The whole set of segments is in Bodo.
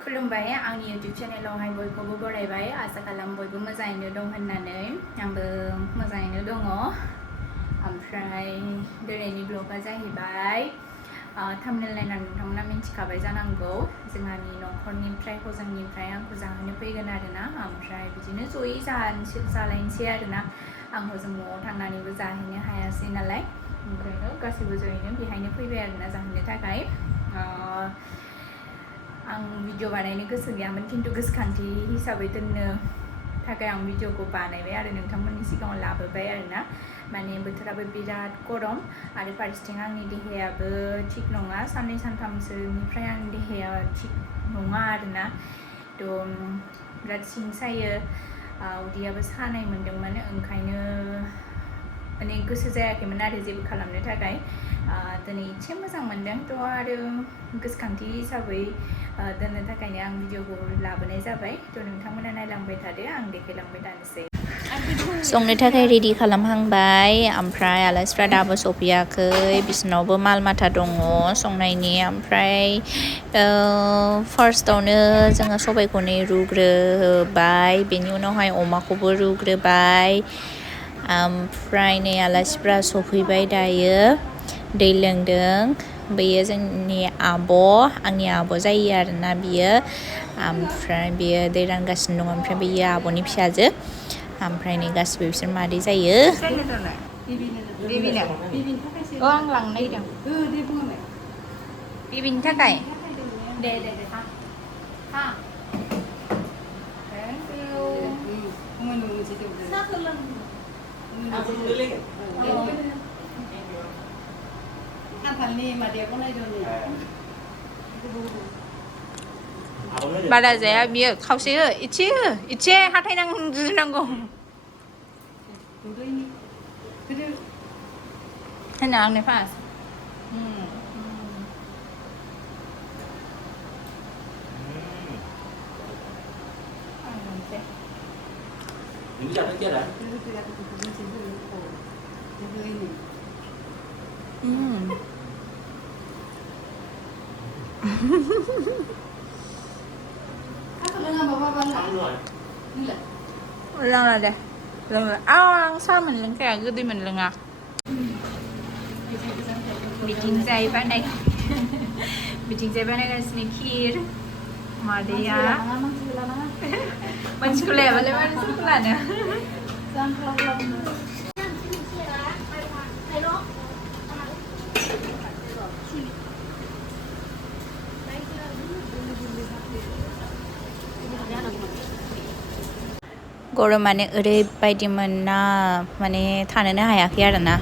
खुलुमबाय आंनि YouTube चेनेलावहाय बयखौबो बरायबाय आसा खालाम बयबो मोजाङैनो दं होननानै आंबो मोजाङैनो दङ ओमफ्राय दिनैनि ब्लगआ जाहैबाय थाम्बनेल नायनानै नोंथांमोना मिन्थिखाबाय जानांगौ जोंहानि न'खरनिफ्राय हजोंनिफ्राय आंखौ जाहोनो फैगोन आरोना ओमफ्राय बिदिनो जयै जालायनोसै आरोना आं हजों न'आव थांनानैबो जाहैनो हायासै नालाय ओंखायनो गासैबो जयैनो बेहायनो फैबाय आरोना जाहैनो थाखाय आं भिडिअ बानायनो गोसो गैयामोन खिन्थु गोसोखांथि हिसाबै दोननो थाखाय आं भिडिअखौ बानायबाय आरो नोंथांमोननि सिगाङाव लाबोबाय आरोना माने बोथोराबो बिराद गरम आरो फारसेथिं आंनि देहायाबो थिग नङा साननै सानथामसोनिफ्राय आंनि देहाया थिग नङा आरोना बिराद सिं सायो उदैयाबो सानाय मोन्दोंमोन ओंखायनो माने गोसो जायाखैमोन आरो जेबो खालामनो थाखाय दिनै एसे मोजां मोन्दों आरो गोसोखांथि हिसाबै दोननो थाखायनो आं भिडिअखौ लाबोनाय जाबाय नोंथांमोना नायलांबाय थादो आं देखायलांबाय थानोसै संनो थाखाय रेडि खालामहांबाय ओमफ्राय आलासिफ्रा दाबो सफैयाखै बिसोरनावबो माल माथा दङ संनायनि ओमफ्राय फार्स्टआवनो जोङो सबाइखौनो रुग्रोबाय बेनि उनावहाय अमाखौबो रुग्रोबाय ओमफ्राय नै आलासिफ्रा सफैबाय दायो दै लोंदों बेयो जोंनि आंनि आब' जायो आरोना बियो ओमफ्राय बियो दै रानगासिनो दङ ओमफ्राय बियो आब'नि फिसाजो ओमफ्राय नै गासिबो बिसोर मादै जायो आं लांनो नागिरदों बेबिनि थाखाय दे बारा जाया बियो खावसे हो इसे हाथाय नांगौ होनो आंनो first Ini siapa kia dah? Lần rồi áo sao mình lần cái cứ đi mình lần bikin zai banyak sedikit Madia mencuri boleh mana sekolah ni गरमानो ओरैबायदिमोन ना माने थानोनो हायाखै आरोना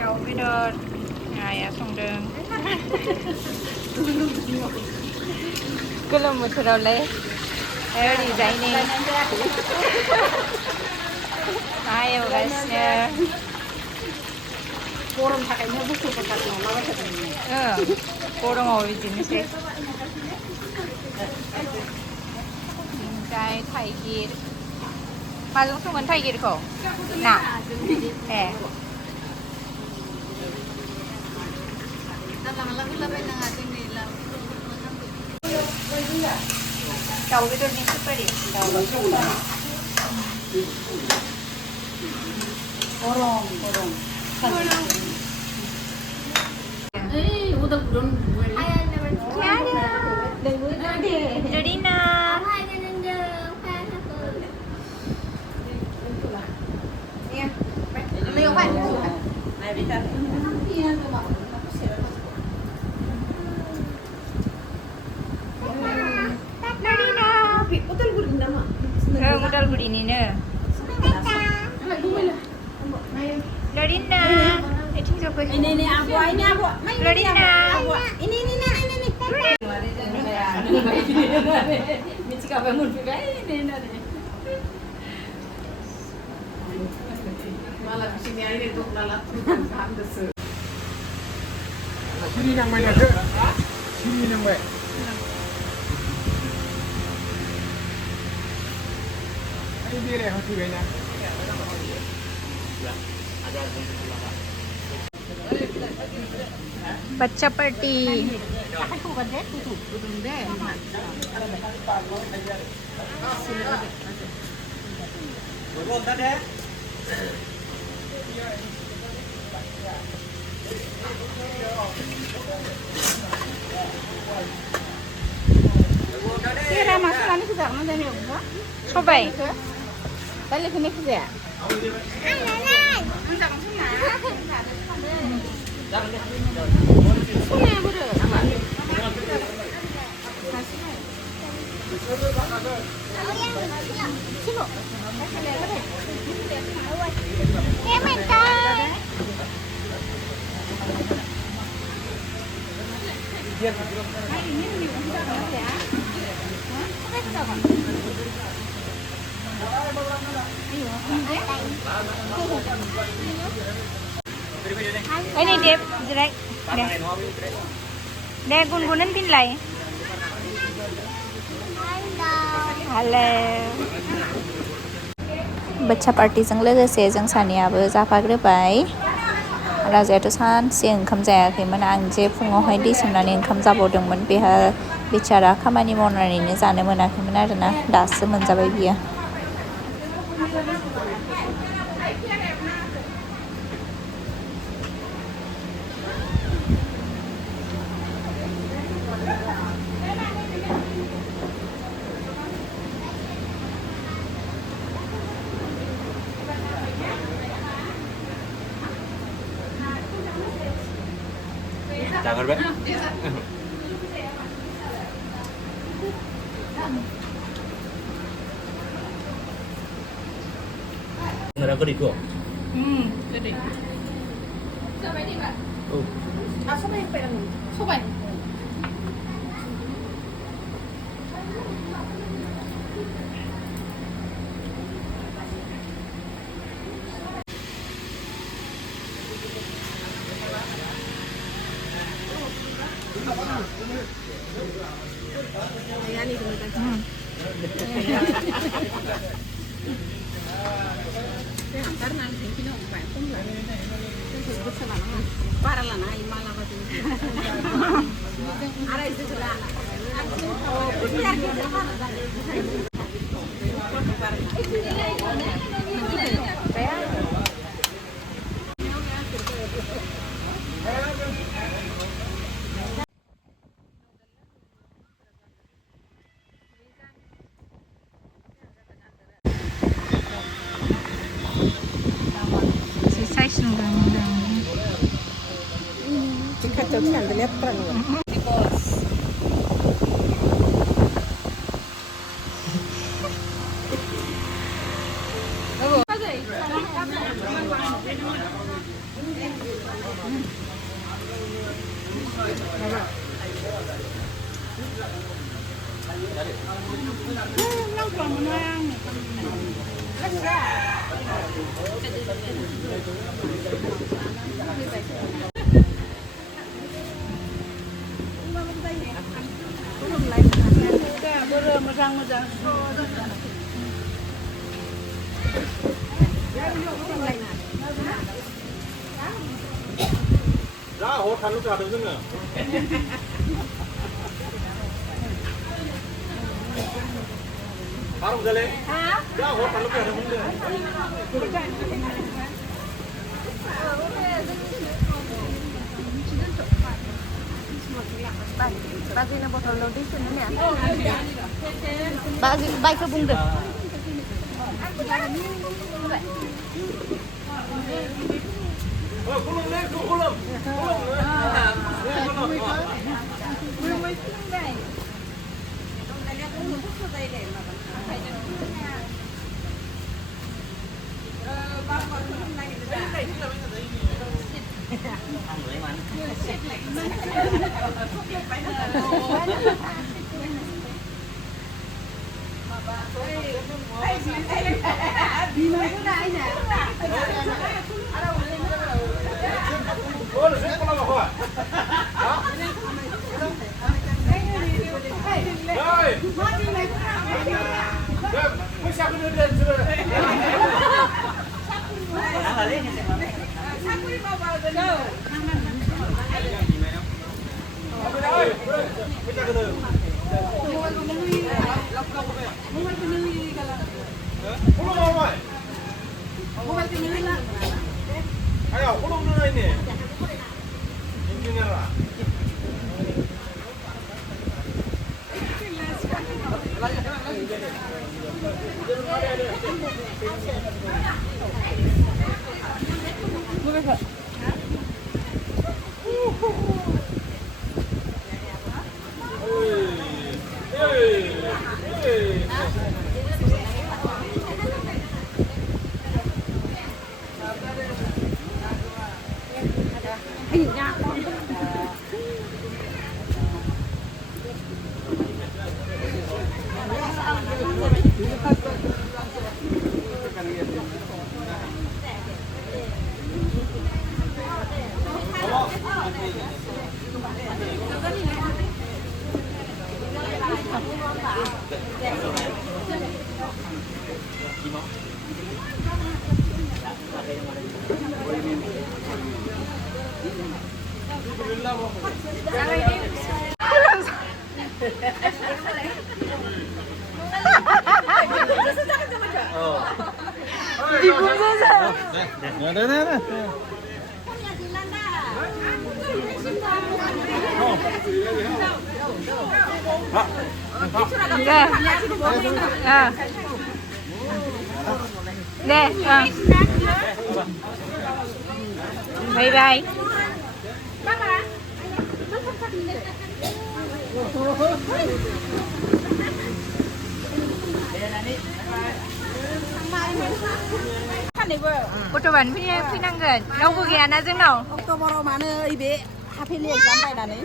दाउ बेदर आइया संदों गोलोम बोथोरावलाय ओरैजाय नै ना एवगासिनो गरम थाखायनो बुस्थुफोर माबाबाय थादों गरमाव बिदिनोसै ओमफ्राय थाइगिर माजों संगोन थाइगिरखौ ना दाउ बेदरनि सुपारि Dorina Udalguri ni ne. Dorina, itu siapa? Ini aku. Dorina, ini. Mesti kau bangun juga ini. Malah sini air itu lalat terus. Sini nang mana tu? Sini nang mana? Ini dia hotel ni. बच्चा पार्टी सबाय ini dia jelek deh deh gun-gunan pin lại halo बच्चा पार्टीजों लोगोसे जों सानैयाबो जाफाग्रोबाय राजायाथ' सानसे ओंखाम जायाखैमोन आं जे फुङावहाय दै सोमनानै ओंखाम जाबावदोंमोन बेहा बेचारा खामानि मावनानैनो जानो मोनाखैमोन आरोना दासो मोनजाबाय बियो jahwbai Nggak gede kok. gede. Coba di Mbak. Oh. Coba yang pengen. Coba. Mo장-mo장. Ra hốt hắn lúc nào được dưng à? Baru jalan. Ra hốt hắn lúc nào được dưng. Bagi na botol lo di sini ya. Bagi baik ke bung deh. Oh, kulum deh, kulum. Go. Ayo, belum dulu ini. Intinya. 네. 바이바이. Otoban फैनांगोन रावबो गैयाना जोंनाव अक्ट'बराव मानो बे हाफेलि एग्जाम बायनानै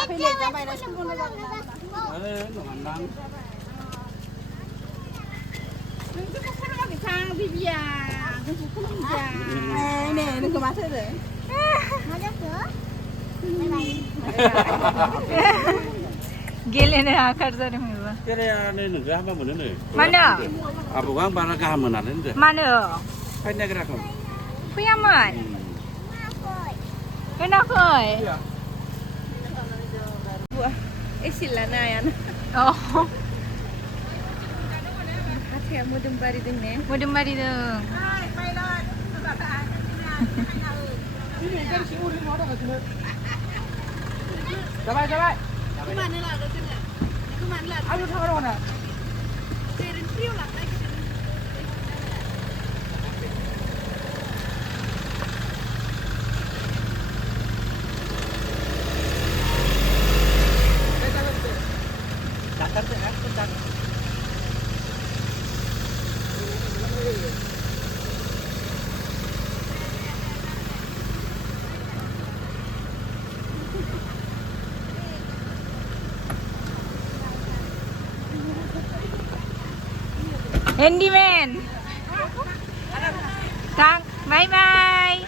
हाफेलि एग्जाम बायनानै सोंहरनो जागोन नोंखौ फोरोङाखै थां बिबिया नोंखौ फोरोंजा नै नोंखौ माथो होनो मा जाखो गेलेनो आखार जादोंमोनबा Kira-kira nunggu apa mana nih? Mana? Apa bang para kaham mana nih? Mana? Kan negara kamu. Fैयामोन फैनाखै एसिला नायानो अ हाथाया मोदोम बारिदों ने मोदोम मारिदों Jabai, jabai. kemana lah ada sini kemana lah Ayo thang rồi nè. dari Priu lah Handyman Tang bye bye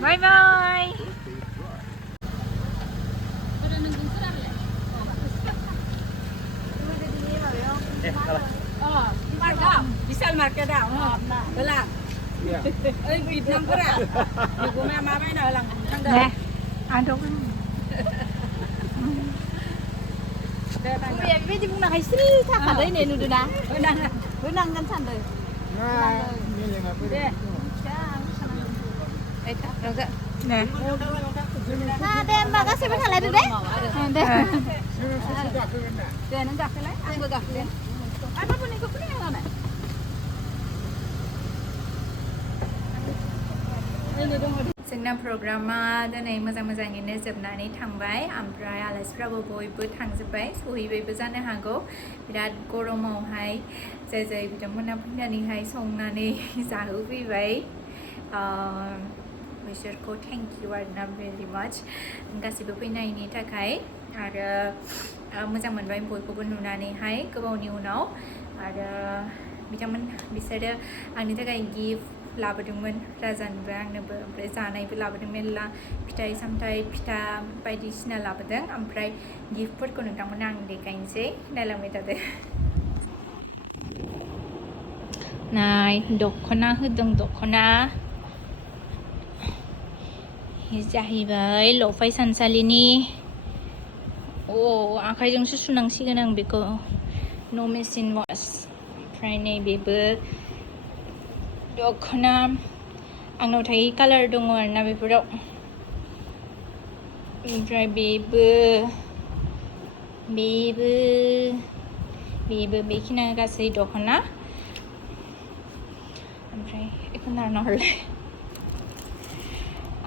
bye bye Bisa market dah belang Vietnam pura Ibu mama mana belang nè ăn đâu Bây giờ chúng ta hãy xí thác ở đây này nữa nè bữa năng ngăn chặn rồi nè đem bà các xe bên thằng này được đấy để nó gặp cái lấy anh vừa gặp liền anh bắt bên này có cái nào này जोंना प्रग्रामा दिनै मोजाङैनो जोबनानै थांबाय ओमफ्राय आलासिफ्राबो बयबो थांजोब्बाय सहैबायबो जानो हागौ बिराद गरमावहाय जाय बिथांमोना फैनानैहाय संनानै जाहोफैबाय बिसोरखौ थेंक इउ आरोना भेरि माच गासिबो फैनायनि थाखाय आरो मोजां मोनबाय बयखौबो नुनानैहाय गोबावनि उनाव आरो बिसोरो आंनि थाखाय गिफ्ट लाबोदोंमोन राजानोबो आंनोबो ओमफ्राय जानायबो लाबोदों मेरला फिथाइ सामथाइ फिथा बायदिसिना लाबोदों ओमफ्राय गिफ्टफोरखौ नोंथांमोननो आं देखायनोसै नायलांबाय थादो नाय दख'ना होदों दख'ना जाहैबाय लफाय सानसालिनि आखाइजोंसो सुनांसिगोन आं बेखौ नो मेचिन वाश ओमफ्राय नैबेबो दख'ना आंनाव थायै कालार दङ आरोना बेफोराव ओमफ्राय बेबो बेखिना गासै दख'ना ओमफ्राय बेखौ नारना हरलाय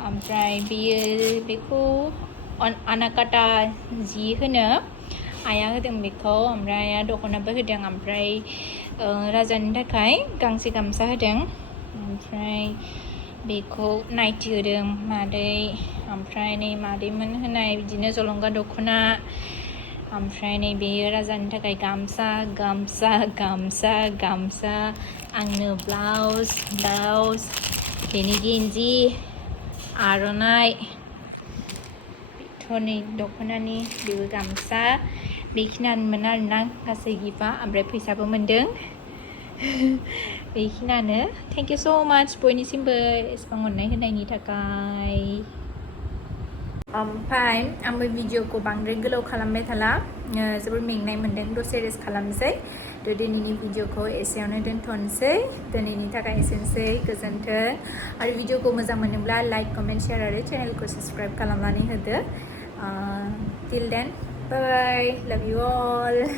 ओमफ्राय बेखौ आनाकाटा जि होनो आइया होदों बेखौ ओमफ्राय आइया दख'नाबो होदों ओमफ्राय राजानि थाखाय गांसे गामसा होदों ओमफ्राय बेखौ नाइटि होदों मादै ओमफ्राय नै मादैमोन होनाय बिदिनो जलंगा दख'ना ओमफ्राय नै बेयो राजानि थाखाय गामसा आंनो ब्लाउस बेनि गेन्जि आर'नाइ बेथ' नै दख'नानि बेबो गामसा बेखिनियानोमोन आरोना गासै गिफ्टआ ओमफ्राय फैसाबो मोनदों बेखिनियानो थेंक इउ स' माच बयनिसिमबो एसेबां अननाय होनायनि थाखाय ओमफ्राय आंबो भिडिअखौ बांद्राय गोलाव खालामबाय थाला जोबोर मेंनाय मोन्दों दसे रेस्ट खालामसै थ' दिनैनि भिडिअखौ एसेयावनो दोनथ'नोसै दिनैनि थाखाय एसेनोसै गोजोन्थों आरो भिडिअखौ मोजां मोनोब्ला लाइक कमेन्ट शेयार आरो चेनेलखौ साबस्क्राइब खालामनानै होदो टिल देन बाय बाय लाभ इउ अल